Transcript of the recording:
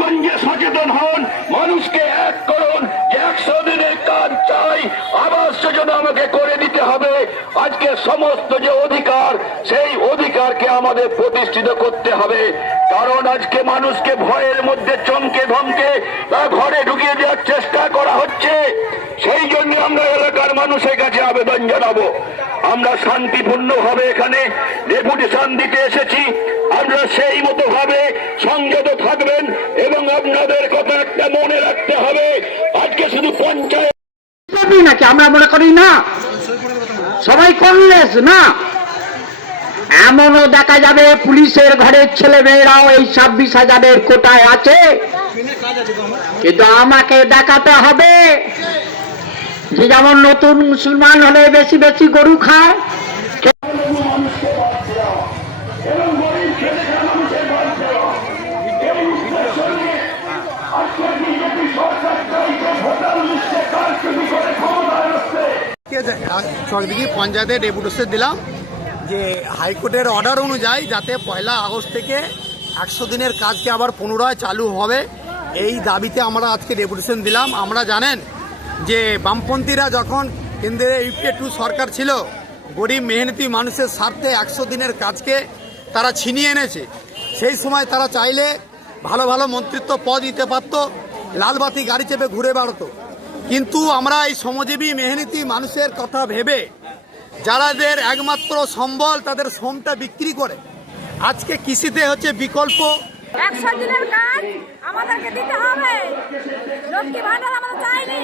গঞ্জে সচেতন হন, মানুষকে এক করুন। 100 দিনের কাজ চাই, আবাস যোজনা আমাকে করে দিতে হবে। আজকে সমস্ত যে অধিকার, সেই অধিকারকে আমাদের প্রতিষ্ঠিত করতে হবে। কারণ আজকে মানুষকে ভয়ের মধ্যে চমকে ধমকে তা ঘরে ঢুকিয়ে দেওয়ার চেষ্টা করা হচ্ছে। সেই জন্য আমরা এলাকার মানুষের কাছে আবেদন জানাবো, আমরা শান্তিপূর্ণ ভাবে এখানে ডেপুটেশন দিতে এসেছি। আমরা সেই মতো ভাবে সংযত থাকবেন এবং আপনাদের কথা একটা মনে রাখতে হবে। আজকে শুধু পঞ্চায়েত নাকি আমরা মনে করি না, সবাই কংগ্রেস না। এমনও দেখা যাবে পুলিশের ঘরের ছেলে মেয়েরাও এই 26,000-এর কোটায় আছে। কিন্তু আমাকে দেখাতে হবে যে যেমন নতুন মুসলমান হলে বেশি বেশি গরু খায়, চকদিঘি পঞ্চায়েতে ডেপুটেশন দিলাম যে হাইকোর্টের অর্ডার অনুযায়ী যাতে 1 আগস্ট থেকে 100 দিনের কাজকে আবার পুনরায় চালু হবে, এই দাবিতে আমরা আজকে ডেপুটেশন দিলাম। আমরা জানেন যে বামপন্থীরা যখন কেন্দ্রে ইউপিএ 2 সরকার ছিল, গরিব মেহনতি মানুষের স্বার্থে 100 দিনের কাজকে তারা ছিনিয়ে এনেছে। সেই সময় তারা চাইলে ভালো ভালো মন্ত্রিত্ব পদ দিতে পারত, লালবাতি গাড়ি চেপে ঘুরে বেড়াতো। কিন্তু আমরা এই শ্রমজীবী মেহনতি মানুষের কথা ভেবে যারাদের একমাত্র সম্বল তাদের শ্রমটা বিক্রি করে আজকে কৃষিতে হচ্ছে বিকল্প 100 দিনের কাজ আমাদেরকে দিতে হবে। লক্ষ্মী ভান্ডার আমরা চাইনি,